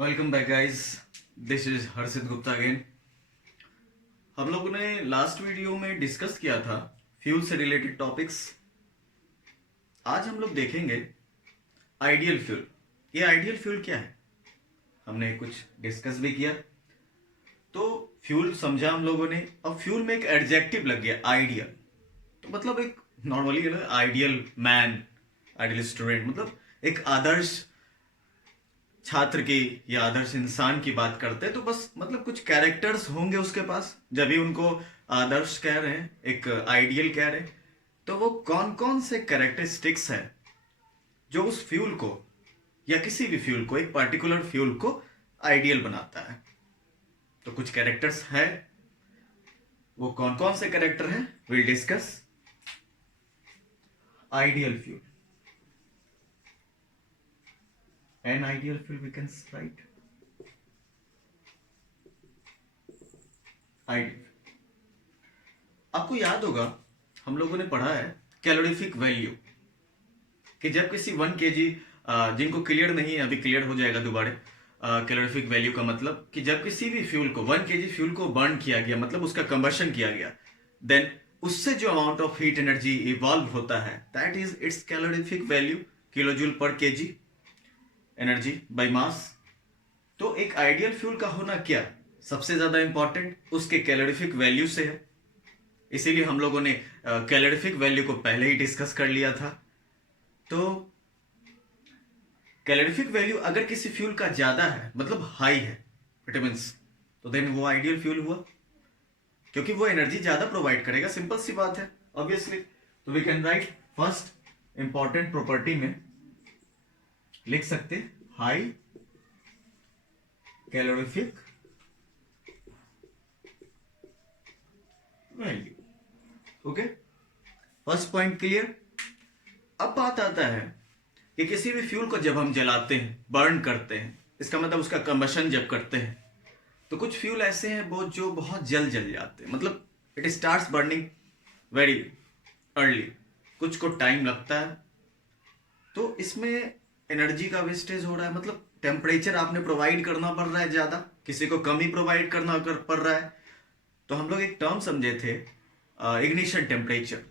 Welcome back guys. This is Harshit Gupta again. हम लोगों ने लास्ट वीडियो में डिस्कस किया था फ्यूल से रिलेटेड टॉपिक्स। आज हम लोग देखेंगे आइडियल फ्यूल। ये आइडियल फ्यूल क्या है, हमने कुछ डिस्कस भी किया। तो फ्यूल समझा हम लोगों ने। अब फ्यूल में एक एडजेक्टिव लग गया आइडियल। तो मतलब एक नॉर्मली ना आइडियल मैन, आइडियल स्टूडेंट, मतलब एक आदर्श छात्र की या आदर्श इंसान की बात करते हैं तो बस मतलब कुछ कैरेक्टर्स होंगे उसके पास, जब भी उनको आदर्श कह रहे हैं, एक आइडियल कह रहे हैं। तो वो कौन कौन से कैरेक्टरिस्टिक्स है जो उस फ्यूल को या किसी भी फ्यूल को, एक पर्टिकुलर फ्यूल को आइडियल बनाता है। तो कुछ कैरेक्टर्स है, वो कौन कौन से कैरेक्टर हैं will discuss. Ideal fuel, an ideal fuel we can write ideal. आपको याद होगा हम लोगों ने पढ़ा है कैलोरीफिक वैल्यू, कि जब किसी 1 kg, जिनको क्लियर नहीं है अभी क्लियर हो जाएगा दोबारा। कैलोरीफिक वैल्यू का मतलब कि जब किसी भी फ्यूल को 1 kg फ्यूल को बर्न किया गया, मतलब उसका कंबशन किया गया, देन उससे जो amount of heat energy evolve होता है that is it's calorific value, kilo joule पर केजी एनर्जी बाय मास। तो एक आइडियल फ्यूल का होना क्या सबसे ज्यादा इंपॉर्टेंट उसके कैलोरीफिक वैल्यू से है। इसीलिए हम लोगों ने कैलोरीफिक वैल्यू को पहले ही डिस्कस कर लिया था। तो कैलोरीफिक वैल्यू अगर किसी फ्यूल का ज्यादा है, मतलब हाई है, इट मीन्स, तो देन वो आइडियल फ्यूल हुआ, क्योंकि वो एनर्जी ज्यादा प्रोवाइड करेगा। सिंपल सी बात है ऑब्वियसली। तो we can write first important property में लिख सकते high calorific value. Okay, first point clear. अब बात आता है कि किसी भी फ्यूल को जब हम जलाते हैं, बर्न करते हैं, इसका मतलब उसका कंबशन जब करते हैं, तो कुछ फ्यूल ऐसे हैं वो जो बहुत जल्द जल जाते हैं, मतलब it starts burning very early, कुछ को टाइम लगता है। तो इसमें एनर्जी का वेस्टेज हो रहा है, मतलब टेम्परेचर आपने प्रोवाइड करना पड़ रहा है ज़्यादा, किसी को कम ही प्रोवाइड करना पड़ रहा है। तो हम लोग एक टर्म समझे थे ignition temperature,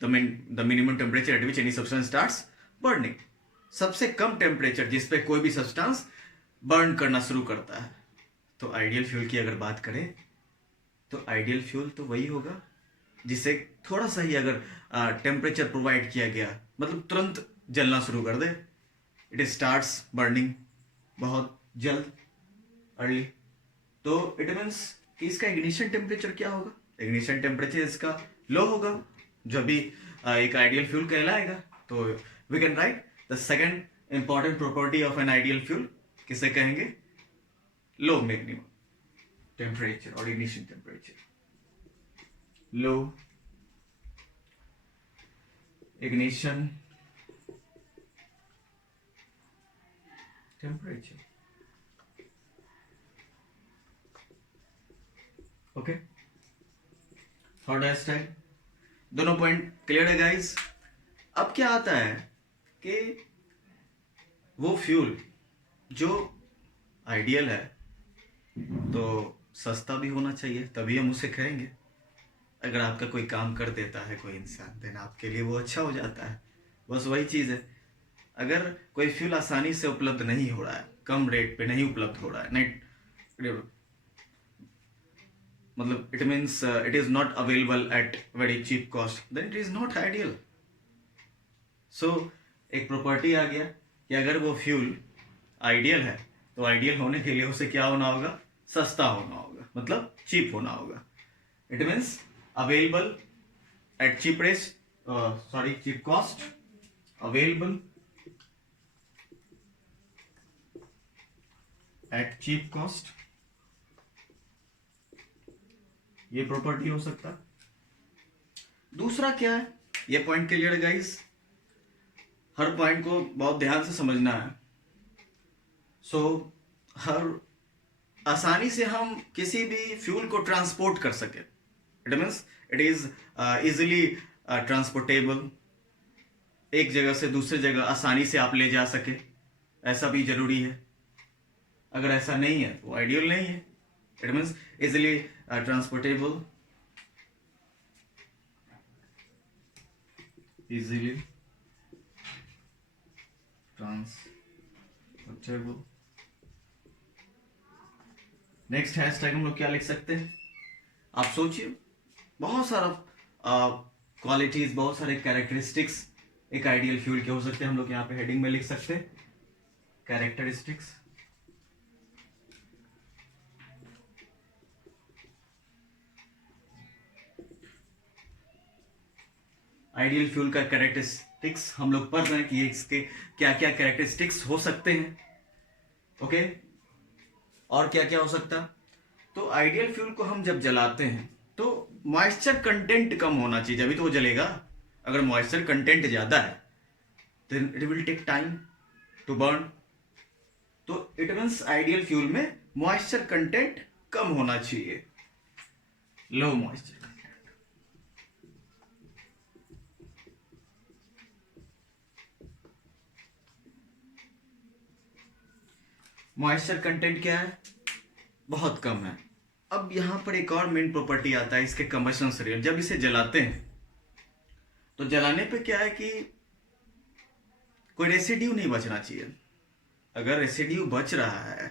the minimum temperature at which any substance starts burning. सबसे कम टेम्परेचर जिस पे कोई भी सब्सटेंस बर्न करना शुरू करता है। तो आइडियल फ्यूल की अगर बात करें तो आइडियल फ्यूल तो वही होगा जिसे थोड़ा सा ही अगर टेम्परेचर प्रोवाइड किया गया, मतलब तुरंत जलना शुरू कर दे, इट स्टार्ट्स बर्निंग बहुत जल्द, अर्ली। तो इट मीन्स कि इसका इग्निशन टेम्परेचर क्या होगा, इग्निशन टेम्परेचर इसका लो होगा, जो भी एक आइडियल फ्यूल कहलाएगा। तो we can write the second important property of an ideal fuel, किसे कहेंगे, लो मिनिमम टेम्परेचर और ignition temperature, low ignition temperature. Okay, third style, दोनों पॉइंट क्लियर है गाइस। अब क्या आता है कि वो फ्यूल जो आइडियल है तो सस्ता भी होना चाहिए, तभी हम उसे कहेंगे। अगर आपका कोई काम कर देता है कोई इंसान, देन आपके लिए वो अच्छा हो जाता है। बस वही चीज़ है, अगर कोई फ्यूल आसानी से उपलब्ध नहीं हो रहा है, कम रेट पे नहीं उपलब्ध हो रहा है, नहीं, मतलब it means it is not available at very cheap cost, then it is not ideal. So एक प्रॉपर्टी आ गया कि अगर वो फ्यूल आइडियल है तो आइडियल होने के लिए उसे क्या होना होगा, सस्ता होना होगा, मतलब चीप होना होगा। It means available at cheap rate, sorry cheap cost, available at cheap cost, ये प्रॉपर्टी हो सकता है। दूसरा क्या है, ये पॉइंट क्लियर है गाइस, हर पॉइंट को बहुत ध्यान से समझना है। सो हर आसानी से हम किसी भी फ्यूल को ट्रांसपोर्ट कर सके, it means it is easily transportable, एक जगह से दूसरी जगह आसानी से आप ले जा सके, ऐसा भी जरूरी है। अगर ऐसा नहीं है तो आइडियल नहीं है। It means easily transportable, easily transportable. Next hashtag हम लोग क्या लिख सकते हैं? आप सोचिए, बहुत सारा क्वालिटीज, बहुत सारे कैरेक्टरिस्टिक्स एक आइडियल फ्यूल के हो सकते हैं। हम लोग यहाँ पे हेडिंग में लिख सकते हैं कैरेक्टरिस्टिक्स। आइडियल फ्यूल का कैरेक्टरिस्टिक्स हम लोग पढ़ रहे हैं कि इसके क्या क्या कैरेक्टरिस्टिक्स हो सकते हैं। ओके, और क्या क्या हो सकता? तो आइडियल फ्यूल को हम जब जलाते हैं तो मॉइस्चर कंटेंट कम होना चाहिए, जभी तो वो जलेगा। अगर मॉइस्चर कंटेंट ज्यादा है then it will take time to burn। तो इट मीन्स आइडियल फ्यूल में मॉइस्चर कंटेंट कम होना चाहिए, low moisture content. Moisture content क्या है? बहुत कम है। अब यहां पर एक और मेन प्रॉपर्टी आता है इसके कंबशन से। जब इसे जलाते हैं तो जलाने पे क्या है कि कोई रेसिड्यू नहीं बचना चाहिए। अगर रेसिड्यू बच रहा है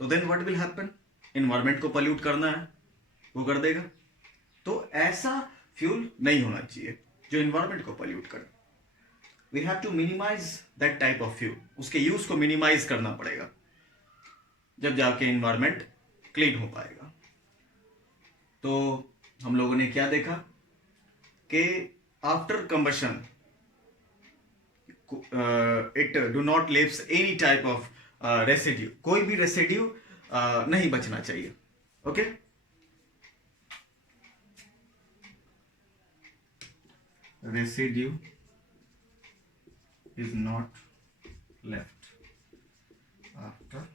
तो then what will happen? Environment को पॉल्यूट करना है, वो कर देगा। तो ऐसा फ्यूल नहीं होना चाहिए जो इन्वायरमेंट को पॉल्यूट करे। We have to minimize that type of fuel. उसके यूज को मिनिमाइज करना पड़ेगा, जब जाके इन्वायरमेंट क्लीन हो पाएगा। तो हम लोगों ने क्या देखा कि after combustion it do not lives any type of residue. कोई भी रेसिड्यू नहीं बचना चाहिए। Okay, residue is not left after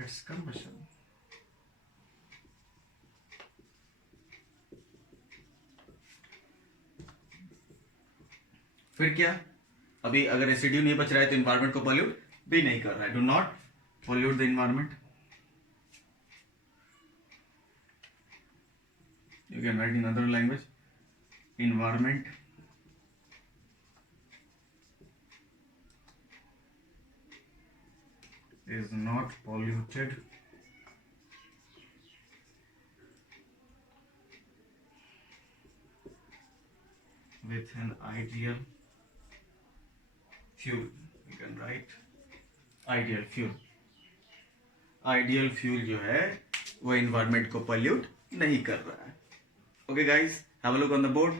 its combustion. फिर क्या? अभी अगर रेसिड्यू नहीं बच रहा है तो इन्वायरमेंट को पॉल्यूट भी नहीं कर रहा है। Do not pollute the environment. You can write in other language, environment is not polluted with an ideal fuel। You can write ideal fuel। Ideal fuel जो है वो इन्वायरमेंट को पॉल्यूट नहीं कर रहा है। Okay guys, have a look on the board.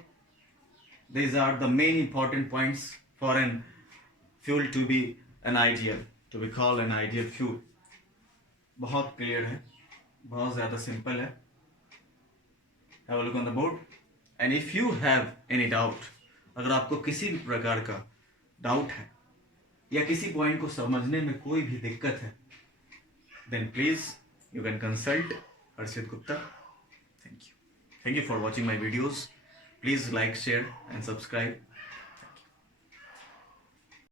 These are the main important points for an fuel to be an ideal, to be called an ideal fuel। बहुत clear है, बहुत ज़्यादा सिंपल है। Have a look on the board and if you have any doubt, अगर आपको किसी भी प्रकार का डाउट है या किसी पॉइंट को समझने में कोई भी दिक्कत है, then please you can consult Harshit Gupta। Thank you for watching my videos। Please like, share and subscribe।